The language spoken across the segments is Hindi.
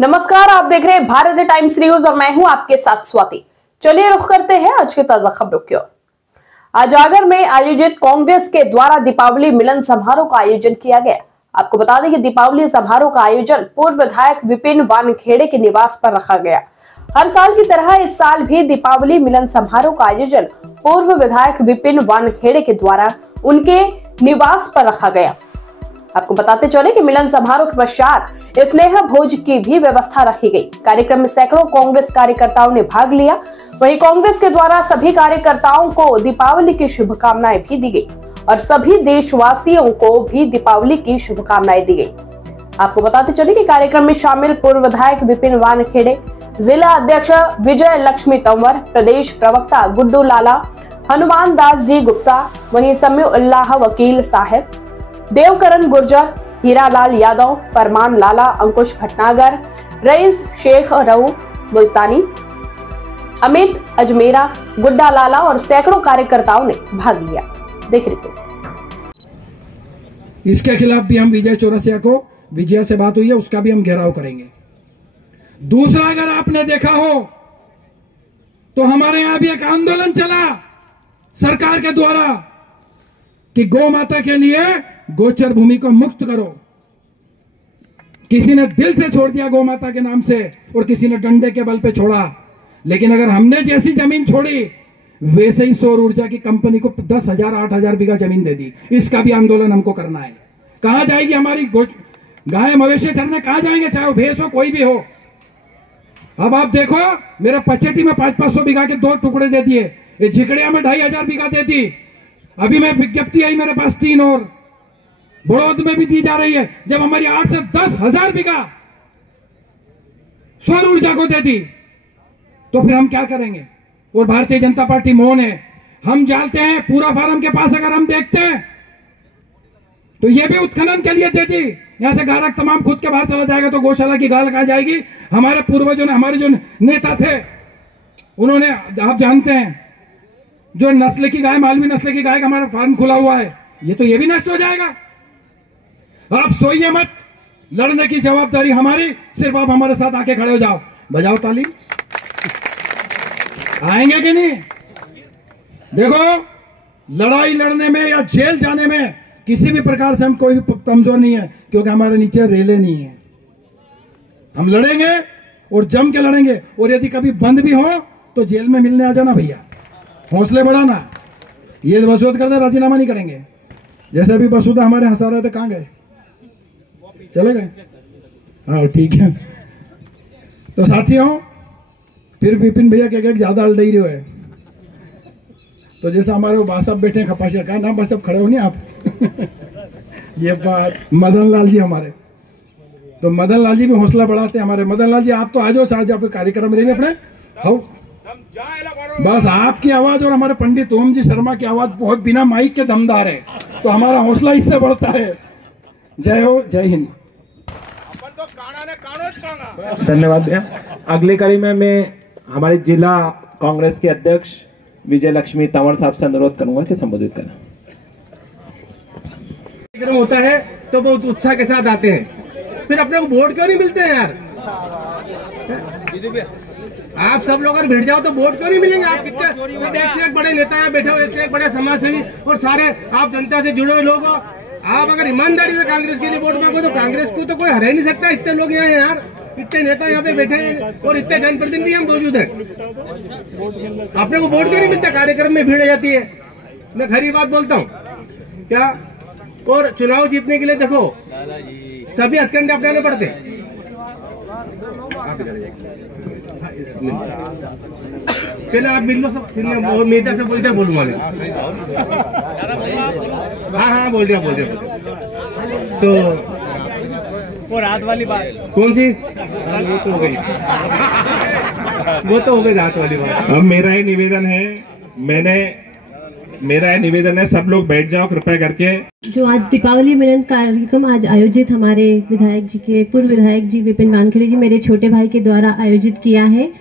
नमस्कार, आप देख रहे हैं भारत टाइम्स न्यूज और मैं हूं आपके साथ स्वाति। चलिए रुख करते हैं आज के ताजा खबरों की ओर। आज आगर में आयोजित कांग्रेस के द्वारा दीपावली मिलन समारोह का आयोजन किया गया। आपको बता दें कि दीपावली समारोह का आयोजन पूर्व विधायक विपिन वानखेड़े के निवास पर रखा गया। हर साल की तरह इस साल भी दीपावली मिलन समारोह का आयोजन पूर्व विधायक विपिन वानखेड़े के द्वारा उनके निवास पर रखा गया। आपको बताते चले कि मिलन समारोह के पश्चात स्नेह भोज की भी व्यवस्था रखी गई। कार्यक्रम में सैकड़ों कांग्रेस कार्यकर्ताओं ने भाग लिया। वहीं कांग्रेस के द्वारा सभी कार्यकर्ताओं को दीपावली की शुभकामनाएं भी दी गई और सभी देशवासियों को भी दीपावली की शुभकामनाएं दी गई। आपको बताते चले कि कार्यक्रम में शामिल पूर्व विधायक विपिन वानखेड़े, जिला अध्यक्ष विजय लक्ष्मी तंवर, प्रदेश प्रवक्ता गुड्डू लाला, हनुमान दास जी गुप्ता, वहीं समीउल्लाह वकील साहब, देवकरण गुर्जर, हीरालाल यादव, फरमान लाला, अंकुश भटनागर, रईस शेख रऊफ मुल्तानी, अमित अजमेरा, गुड्डा लाला और सैकड़ों कार्यकर्ताओं ने भाग लिया। देख रिपोर्ट। इसके खिलाफ भी हम विजय चौरसिया को, विजय से बात हुई है, उसका भी हम घेराव करेंगे। दूसरा, अगर आपने देखा हो तो हमारे यहां भी एक आंदोलन चला सरकार के द्वारा कि गौ माता के लिए गोचर भूमि को मुक्त करो। किसी ने दिल से छोड़ दिया गौ माता के नाम से और किसी ने डंडे के बल पे छोड़ा। लेकिन अगर हमने जैसी जमीन छोड़ी वैसे ही सौर ऊर्जा की कंपनी को 10,000 8,000 बीघा जमीन दे दी। इसका भी आंदोलन हमको करना है। कहां जाएगी हमारी गाय मवेशी चरने, कहां जाएंगे, चाहे वो भैंस हो कोई भी हो। अब आप देखो, मेरे पचेटी में 500-500 बीघा के 2 टुकड़े दे दिए, ये झिकड़िया में 2,500 बीघा दे दी। अभी मैं विज्ञप्ति आई मेरे पास 3 और बड़ौद में भी दी जा रही है। जब हमारी 8 से 10,000 बीघा सौर ऊर्जा को दे दी तो फिर हम क्या करेंगे। और भारतीय जनता पार्टी मौन है। हम जानते हैं पूरा फार्म के पास अगर हम देखते हैं तो ये भी उत्खनन के लिए दे दी। यहां से गारक तमाम खुद के बाहर चला जाएगा तो गौशाला की गाल कहा जाएगी। हमारे पूर्वजों ने, हमारे जो नेता थे उन्होंने, आप जानते हैं, जो नस्ल की गाय, मालवी नस्ल की गाय का हमारा फार्म खुला हुआ है, ये भी नष्ट हो जाएगा। आप सोइए मत, लड़ने की जवाबदारी हमारी। सिर्फ आप हमारे साथ आके खड़े हो जाओ, बजाओ ताली। आएंगे कि नहीं? देखो, लड़ाई लड़ने में या जेल जाने में किसी भी प्रकार से हम कोई भी कमजोर नहीं है, क्योंकि हमारे नीचे रेले नहीं है। हम लड़ेंगे और जम के लड़ेंगे। और यदि कभी बंद भी हो तो जेल में मिलने आ जाना भैया, हौसले बढ़ाना। ये बसुद करते राजीनामा नहीं करेंगे। जैसे अभी बसुदा हमारे हंसा रहे थे, कहां गए, चले गए? हाँ ठीक है। तो साथियों, फिर विपिन भैया के ज्यादा अलडई रहे है। तो जैसे हमारे वो बासाब बैठे खपाशिया, का नाम बासाब, खड़े हो नहीं आप? ये बात मदन लाल जी हमारे, तो मदन लाल जी भी हौसला बढ़ाते हैं हमारे। मदन लाल जी, आप तो आ जाओ, आज आप कार्यक्रम रहेंगे अपने। बस आपकी आवाज और हमारे पंडित ओम जी शर्मा की आवाज बहुत बिना माइक के दमदार है, तो हमारा हौसला इससे बढ़ता है। जय हो, जय हिंद। धन्यवाद भैया। अगली कड़ी में मैं हमारे जिला कांग्रेस के अध्यक्ष विजय लक्ष्मी तंवर साहब से अनुरोध करूंगा कि संबोधित करें। कार्यक्रम होता है तो बहुत उत्साह के साथ आते हैं, फिर अपने को वोट क्यों नहीं मिलते हैं यार? आप सब लोग अगर भिड़ जाओ तो वोट क्यों नहीं मिलेंगे? आप कितने एक से एक बड़े नेता हैं बैठे हो, एक से एक बड़े समाजसेवी और सारे आप जनता से जुड़े हुए लोग हो। आप अगर ईमानदारी से कांग्रेस के लिए वोट मांगो तो कांग्रेस को तो कोई हरा ही नहीं सकता। इतने लोग यहाँ हैं यार, इतने नेता यहाँ पे बैठे हैं और इतने जनप्रतिनिधि हम मौजूद हैं। अपने को वोट क्यों नहीं मिलता? कार्यक्रम में भीड़ जाती है। मैं खरी बात बोलता हूँ क्या? और चुनाव जीतने के लिए देखो सभी हथकंडे अपनाने पड़ते। पहले आप मिल लो सब, फिर मैं मीडिया से इधर बोलूंगा मैं। हाँ बोल रहा तो वो रात वाली बात कौन सी? वो तो हो गई रात वाली बात। अब मेरा ही निवेदन है, सब लोग बैठ जाओ कृपया करके। जो आज दीपावली मिलन कार्यक्रम आज आयोजित हमारे विधायक जी के, पूर्व विधायक जी विपिन वानखेड़े जी, मेरे छोटे भाई के द्वारा आयोजित किया है।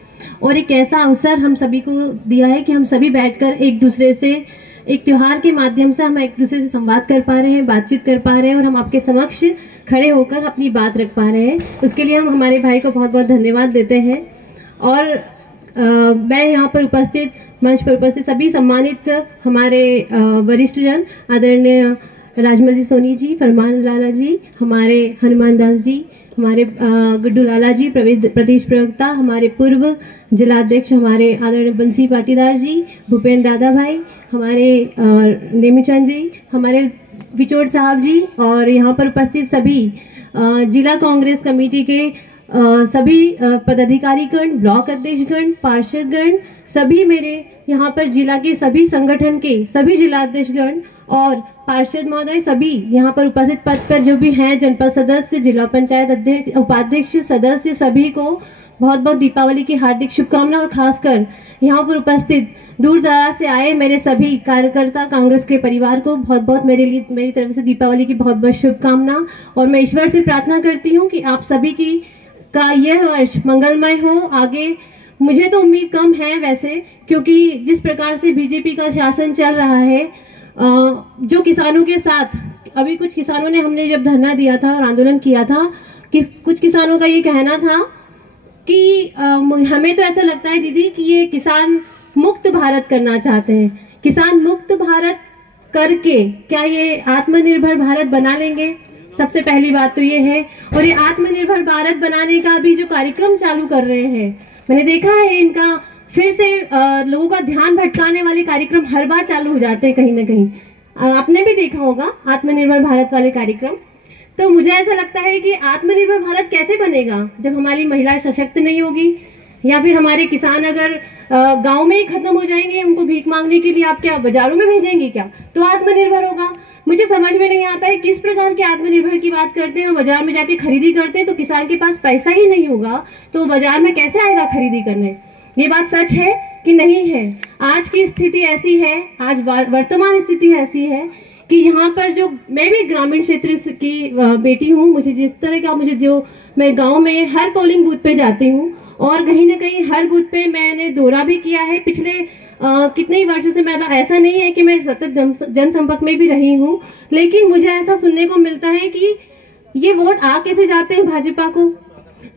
और एक ऐसा अवसर हम सभी को दिया है कि हम सभी बैठकर एक दूसरे से एक त्योहार के माध्यम से हम एक दूसरे से संवाद कर पा रहे हैं, बातचीत कर पा रहे हैं और हम आपके समक्ष खड़े होकर अपनी बात रख पा रहे हैं। उसके लिए हम हमारे भाई को बहुत बहुत धन्यवाद देते हैं। और मैं यहाँ पर उपस्थित, मंच पर उपस्थित सभी सम्मानित हमारे वरिष्ठ जन, आदरणीय राजमल जी सोनी जी, फरमान लाला जी, हमारे हनुमान दास जी, हमारे गुड्डू लाला जी प्रदेश प्रवक्ता, हमारे पूर्व जिलाध्यक्ष हमारे आदरणीय बंसी पाटीदार जी, भूपेंद्र दादा भाई, हमारे नेमीचंद जी, हमारे विचोड़ साहब जी और यहाँ पर उपस्थित सभी जिला कांग्रेस कमेटी के सभी पदाधिकारीगण, ब्लॉक अध्यक्षगण, पार्षदगण, सभी मेरे यहाँ पर जिला के सभी संगठन के सभी जिलाध्यक्षगण और पार्षद महोदय, सभी यहाँ पर उपस्थित पद पर जो भी हैं, जनपद सदस्य, जिला पंचायत अध्यक्ष, उपाध्यक्ष, सदस्य, सभी को बहुत बहुत दीपावली की हार्दिक शुभकामना। और खासकर यहाँ पर उपस्थित दूर दराज से आए मेरे सभी कार्यकर्ता कांग्रेस के परिवार को बहुत बहुत मेरी तरफ से दीपावली की बहुत बहुत शुभकामना। और मैं ईश्वर से प्रार्थना करती हूँ कि आप सभी का यह वर्ष मंगलमय हो। आगे मुझे तो उम्मीद कम है वैसे, क्योंकि जिस प्रकार से बीजेपी का शासन चल रहा है, जो किसानों के साथ अभी कुछ किसानों ने, हमने जब धरना दिया था और आंदोलन किया था, कि कुछ किसानों का ये कहना था कि हमें तो ऐसा लगता है दीदी कि ये किसान मुक्त भारत करना चाहते हैं। किसान मुक्त भारत करके क्या ये आत्मनिर्भर भारत बना लेंगे? सबसे पहली बात तो ये है। और ये आत्मनिर्भर भारत बनाने का भी जो कार्यक्रम चालू कर रहे हैं, मैंने देखा है इनका फिर से लोगों का ध्यान भटकाने वाले कार्यक्रम हर बार चालू हो जाते हैं कहीं ना कहीं। आपने भी देखा होगा आत्मनिर्भर भारत वाले कार्यक्रम। तो मुझे ऐसा लगता है कि आत्मनिर्भर भारत कैसे बनेगा जब हमारी महिलाएं सशक्त नहीं होगी, या फिर हमारे किसान अगर गांव में ही खत्म हो जाएंगे, उनको भीख मांगने के लिए आप क्या बाजारों में भेजेंगे क्या? तो आत्मनिर्भर होगा? मुझे समझ में नहीं आता है किस प्रकार के आत्मनिर्भर की बात करते हैं और बाजार में जाके खरीदी करते हैं, तो किसान के पास पैसा ही नहीं होगा तो बाजार में कैसे आएगा खरीदी करने? ये बात सच है कि नहीं है? आज की स्थिति ऐसी है, आज वर्तमान स्थिति ऐसी है कि यहाँ पर जो, मैं भी ग्रामीण क्षेत्र की बेटी हूँ, मुझे जिस तरह का मैं गांव में हर पोलिंग बूथ पे जाती हूँ और कहीं ना कहीं हर बूथ पे मैंने दौरा भी किया है पिछले कितने ही वर्षों से। मैं ऐसा नहीं है कि मैं सतत जनसंपर्क में भी रही हूँ, लेकिन मुझे ऐसा सुनने को मिलता है कि ये वोट आ कैसे जाते हैं भाजपा को।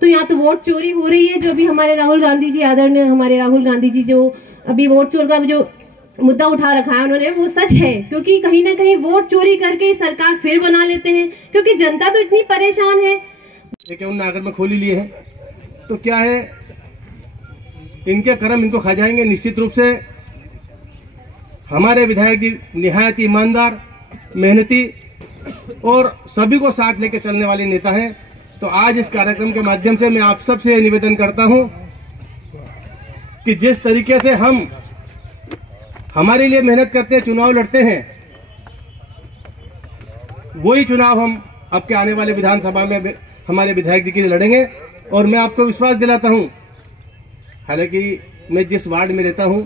तो यहाँ तो वोट चोरी हो रही है, जो अभी हमारे राहुल गांधी जी, आदरणीय हमारे राहुल गांधी जी जो अभी वोट चोर का जो मुद्दा उठा रखा है उन्होंने, वो सच है। क्योंकि कहीं ना कहीं वोट चोरी करके सरकार फिर बना लेते हैं, क्योंकि जनता तो इतनी परेशान है। उन अगर में खोली लिए हैं तो क्या है, इनके कर्म इनको खा जाएंगे निश्चित रूप से। हमारे विधायक जी निहायत ईमानदार, मेहनती और सभी को साथ लेकर चलने वाले नेता हैं। तो आज इस कार्यक्रम के माध्यम से मैं आप सबसे निवेदन करता हूं कि जिस तरीके से हम हमारे लिए मेहनत करते हैं, चुनाव लड़ते हैं, वही चुनाव हम अब के आने वाले विधानसभा में हमारे विधायक जी के लिए लड़ेंगे। और मैं आपको विश्वास दिलाता हूं, हालांकि मैं जिस वार्ड में रहता हूं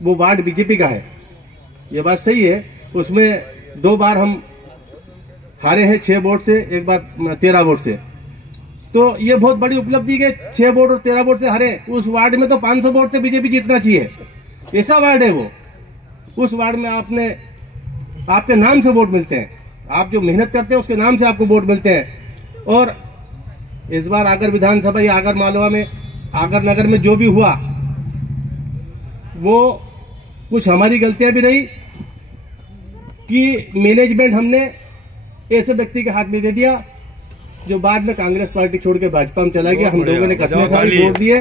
वो वार्ड बीजेपी का है, ये बात सही है। उसमें 2 बार हम हारे हैं 6 वोट से, 1 बार 13 वोट से। तो ये बहुत बड़ी उपलब्धि है, 6 वोट और 13 वोट से हारे। उस वार्ड में तो 500 वोट से बीजेपी जीतना चाहिए, ऐसा वार्ड है वो। उस वार्ड में आपके नाम से वोट मिलते हैं, आप जो मेहनत करते हैं उसके नाम से आपको वोट मिलते हैं। और इस बार आगर विधानसभा या आगर मालवा में, आगर नगर में जो भी हुआ, वो कुछ हमारी गलतियां भी रही कि मैनेजमेंट हमने ऐसे व्यक्ति के हाथ में दे दिया जो बाद में कांग्रेस पार्टी छोड़ के भाजपा में चला गया। हम लोगों ने कसमें खाई, वोट दिए,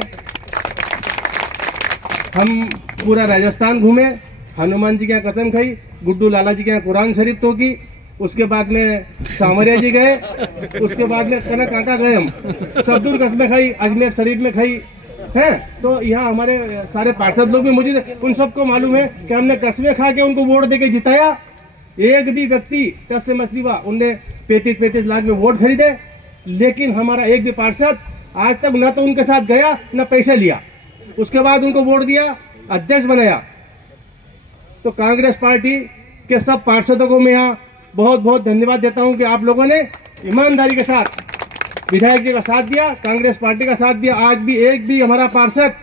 हम पूरा राजस्थान घूमे, हनुमान जी के यहाँ कसम खाई, गुड्डू लाला जी के यहाँ कुरान शरीफ तो की, उसके बाद में सांवरिया जी गए, उसके बाद में कनक कांका गए, हम सब दूर कसमें खाई, अजमेर शरीफ में खाई है। तो यहाँ हमारे सारे पार्षद लोग भी, मुझे उन सबको मालूम है कि हमने कसमें खा के उनको वोट देके जिताया। एक भी व्यक्ति टस से मछली हुआ, उनने 35-35 लाख में वोट खरीदे, लेकिन हमारा एक भी पार्षद आज तक न तो उनके साथ गया न पैसे लिया। उसके बाद उनको वोट दिया, अध्यक्ष बनाया। तो कांग्रेस पार्टी के सब पार्षदों को मैं यहाँ बहुत बहुत धन्यवाद देता हूं कि आप लोगों ने ईमानदारी के साथ विधायक जी का साथ दिया, कांग्रेस पार्टी का साथ दिया। आज भी एक भी हमारा पार्षद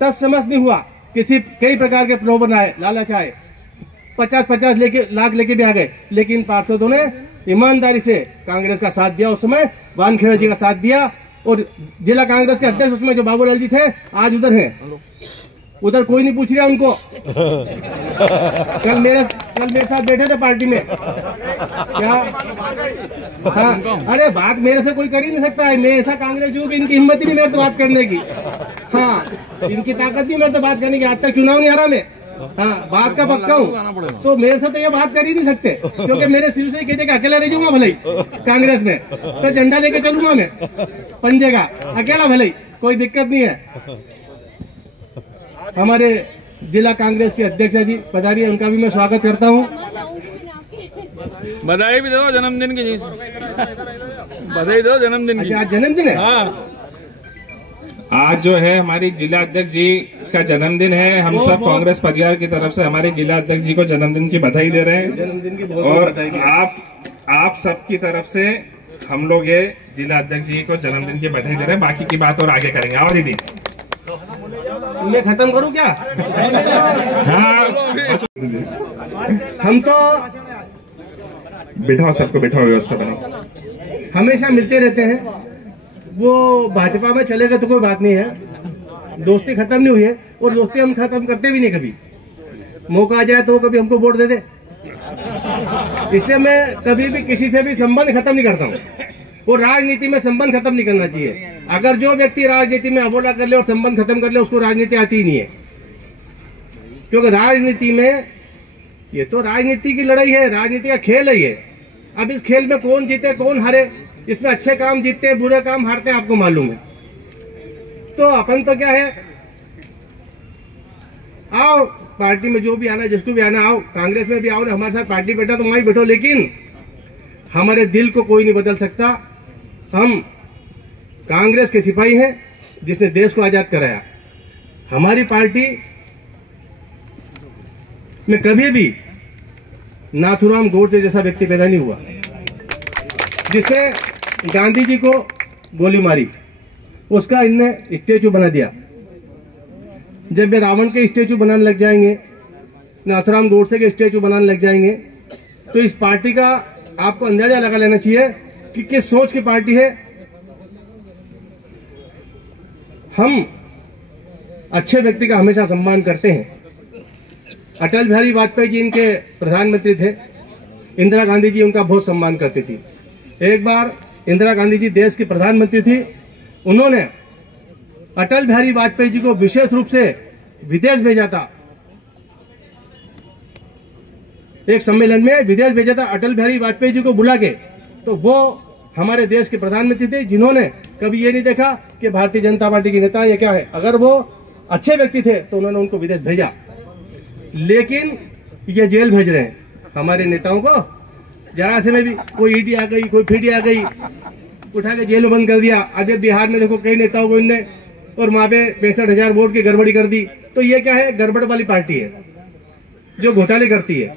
तस समझ नहीं हुआ कई प्रकार के प्रलोभन आए, लालच आए, 50-50 लाख लेके भी आ गए, लेकिन पार्षदों ने ईमानदारी से कांग्रेस का साथ दिया। उस समय वानखेड़े जी का साथ दिया और जिला कांग्रेस के अध्यक्ष उसमें जो बाबूलाल जी थे आज उधर हैं। उधर कोई नहीं पूछ रहा उनको। कल मेरे साथ बैठे थे पार्टी में क्या? हाँ, अरे बात मेरे से कोई कर ही नहीं सकता है। मैं ऐसा कांग्रेस हूँ कि इनकी हिम्मत ही नहीं मेरे से बात करने की। हाँ, इनकी ताकत नहीं मेरे से बात करने की। आज तक चुनाव नहीं हारा मैं। हाँ, बात का पक्का हूँ, तो मेरे से तो ये बात कर ही नहीं सकते, क्योंकि मेरे सिर से कहते कि अकेला रह जाऊंगा भले ही कांग्रेस में, तो झंडा लेके चलूंगा मैं पंजे का, अकेला भले ही, कोई दिक्कत नहीं है। हमारे जिला कांग्रेस के अध्यक्ष जी पधारिए, उनका भी मैं स्वागत करता हूँ। बधाई भी दो जन्मदिन की जी, बधाई दो जन्मदिन की। आज जन्मदिन है? हाँ, आज जो है हमारी जिला अध्यक्ष जी का जन्मदिन है। हम सब कांग्रेस परिवार की तरफ से हमारे जिला अध्यक्ष जी को जन्मदिन की बधाई दे रहे हैं। जन्मदिन की और आप सबकी तरफ से हम लोग ये जिला अध्यक्ष जी को जन्मदिन की बधाई दे रहे हैं। बाकी की बात और आगे करेंगे। आओ दीदी, मैं खत्म करूं क्या? हाँ, हम तो बिठाओ, सबको बिठाओ, व्यवस्था बनाओ। हमेशा मिलते रहते हैं। वो भाजपा में चलेगा तो कोई बात नहीं है, दोस्ती खत्म नहीं हुई है और दोस्ती हम खत्म करते भी नहीं। कभी मौका आ जाए तो कभी हमको वोट दे दे, इसलिए मैं कभी भी किसी से भी संबंध खत्म नहीं करता हूँ। और राजनीति में संबंध खत्म नहीं करना चाहिए। अगर जो व्यक्ति राजनीति में अबोला कर ले और संबंध खत्म कर ले, उसको राजनीति आती ही नहीं है। क्योंकि राजनीति में ये तो राजनीति की लड़ाई है, राजनीति का खेल है ये। अब इस खेल में कौन जीते कौन हारे, इसमें अच्छे काम जीतते हैं, बुरे काम हारते हैं, आपको मालूम है। तो अपन तो क्या है, आओ पार्टी में जो भी आना, जिसको भी आना आओ, कांग्रेस में भी आओ, हमारे साथ पार्टी बैठा तो वहीं बैठो, लेकिन हमारे दिल को कोई नहीं बदल सकता। हम कांग्रेस के सिपाही हैं जिसने देश को आजाद कराया। हमारी पार्टी में कभी भी नाथूराम गोडसे जैसा व्यक्ति पैदा नहीं हुआ जिसने गांधी जी को गोली मारी, उसका इनने स्टेचू बना दिया। जब वे रावण के स्टेचू बनाने लग जाएंगे, नाथूराम गोडसे के स्टेचू बनाने लग जाएंगे, तो इस पार्टी का आपको अंदाजा लगा लेना चाहिए कि किस सोच की पार्टी है। हम अच्छे व्यक्ति का हमेशा सम्मान करते हैं। अटल बिहारी वाजपेयी जी इनके प्रधानमंत्री थे, इंदिरा गांधी जी उनका बहुत सम्मान करती थी। एक बार इंदिरा गांधी जी देश की प्रधानमंत्री थी, उन्होंने अटल बिहारी वाजपेयी जी को विशेष रूप से विदेश भेजा था। एक सम्मेलन में विदेश भेजा था अटल बिहारी वाजपेयी जी को बुला के। तो वो हमारे देश के प्रधानमंत्री थे जिन्होंने कभी ये नहीं देखा कि भारतीय जनता पार्टी के नेता ये क्या है। अगर वो अच्छे व्यक्ति थे तो उन्होंने उनको विदेश भेजा, लेकिन ये जेल भेज रहे हैं हमारे नेताओं को। जरा से में भी कोई ईडी आ गई, कोई फीडी आ गई, उठा के जेल में बंद कर दिया। अभी बिहार में देखो कई नेताओं को इनने और वहां पे 65,000 वोट की गड़बड़ी कर दी। तो ये क्या है, गड़बड़ वाली पार्टी है जो घोटाले करती है।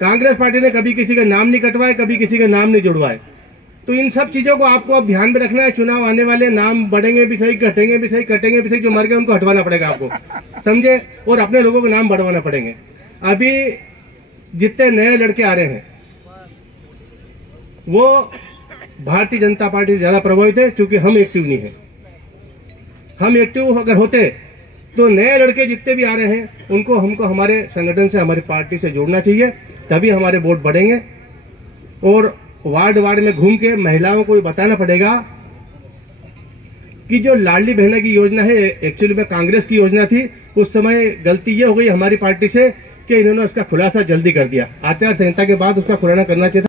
कांग्रेस पार्टी ने कभी किसी का नाम नहीं कटवाए, कभी किसी का नाम नहीं जुड़वाए। तो इन सब चीजों को आपको अब ध्यान में रखना है। चुनाव आने वाले, नाम बढ़ेंगे भी सही, घटेंगे भी सही, कटेंगे भी सही, जो मर गए उनको हटवाना पड़ेगा आपको, समझे, और अपने लोगों को नाम बढ़वाना पड़ेंगे। अभी जितने नए लड़के आ रहे हैं वो भारतीय जनता पार्टी से ज्यादा प्रभावित है, क्योंकि हम एक्टिव नहीं है। हम एक्टिव अगर होते तो नए लड़के जितने भी आ रहे हैं उनको हमको हमारे संगठन से, हमारी पार्टी से जोड़ना चाहिए, तभी हमारे वोट बढ़ेंगे। और वार्ड वार्ड में घूम के महिलाओं को बताना पड़ेगा कि जो लाडली बहना की योजना है एक्चुअली में कांग्रेस की योजना थी। उस समय गलती ये हो गई हमारी पार्टी से कि इन्होंने उसका खुलासा जल्दी कर दिया। आचार संहिता के बाद उसका खुलासा करना चाहिए था।